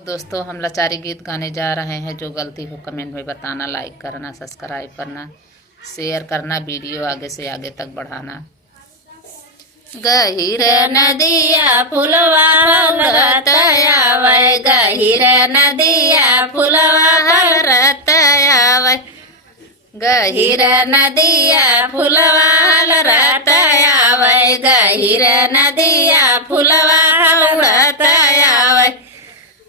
दोस्तों हम लाचारी गीत गाने जा रहे हैं। जो गलती हो कमेंट में बताना, लाइक करना, सब्सक्राइब करना, शेयर करना, वीडियो आगे से आगे तक बढ़ाना। गहिर नदिया फुलवा फलरत आवे, गहिर नदिया फुलवा फलरत आवे, गहिर नदिया फुलवा फलरत आवे, गहिर नदिया फुलवा फलरत आवे।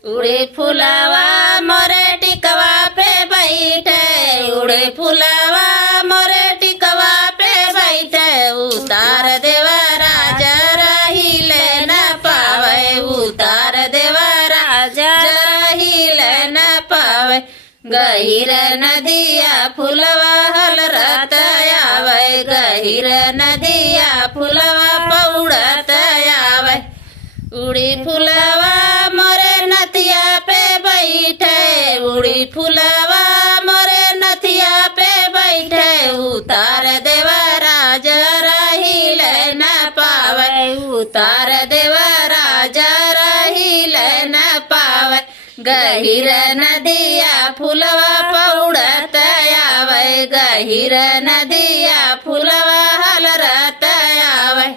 उड़े फुलवा मोरे टिकवा पे बैठे, उड़े फुलवा मोरे टिकवा पे बैठे, उतार देवा राजा रहिले न पावे, उतार देवा राजा रहिले न पावे। गहिर नदिया फुलवा हलरत आवे, गहिर नदिया फुलवा पौड़त आवे। उड़ी फुलवा मोरे नथिया पे बैठे, उड़ी फुलवा मोरे नथिया पे बैठे, उतार देवा राजा रहिले न पावे, उतार देवा राजा रहिले न पावे। गहिर नदिया फुलवा पौड़त आवे, गहिर नदिया फुलवा हलरत आवे।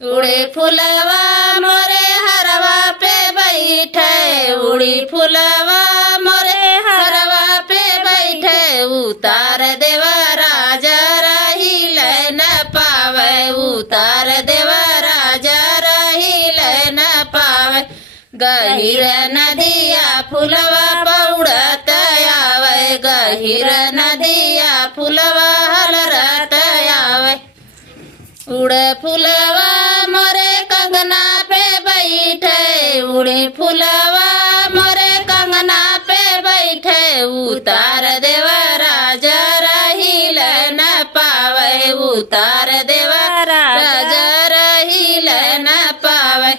उड़े फुलवा मोरे हरवा पे बैठे, उड़ी फुलवा मोरे हरवा पे बैठे, उतार देवा राजा रहिले न पावे, उतार देवा राजा रहिले न पावे। गहिर नदिया फुलवा पौड़त आवे, गहिर नदिया फुलवा हलरत आवे। उड़े फुलवा मोरे कंगना पे बैठे, उड़े फुलवा मोरे कंगना पे बैठे, उतार देवा राजा रहिले न पावे, उतार देवा राजा रहिले न पावे।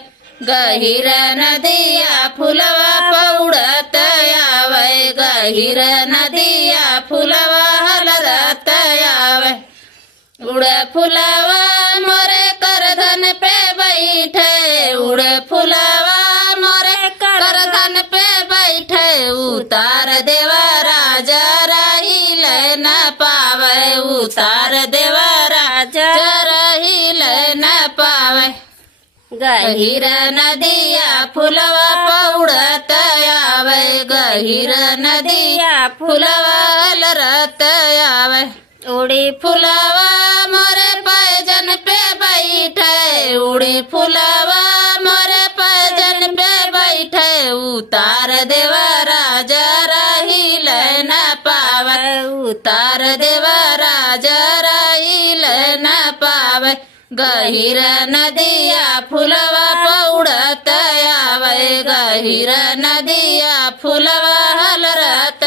गहिर नदिया फुलवा पौड़त आवे, गहिर नदिया फुलवा हलरत आवे। उड़े फुलवा मोरे करधन पे बैठे, उड़े फुलवा मोरे करधन पे बैठे, उतार देवा राजा रहिले न पावे, उतार देवा राजा रहिले न पावे। गहिर नदिया फुलवा पौड़त आवे, गहिर नदिया फुलवा हलरत आवे। उड़ी फुलवा मोरे पैजन पे बैठे, उड़ी फुलवा मोरे पैजन पे बैठे, उतार देवा राजा रहिले न पावे, उतार देवा राजा रहिले न पावे। गहिर नदिया फुलवा पौड़त आवे, गहिर नदिया फुलवा हलरत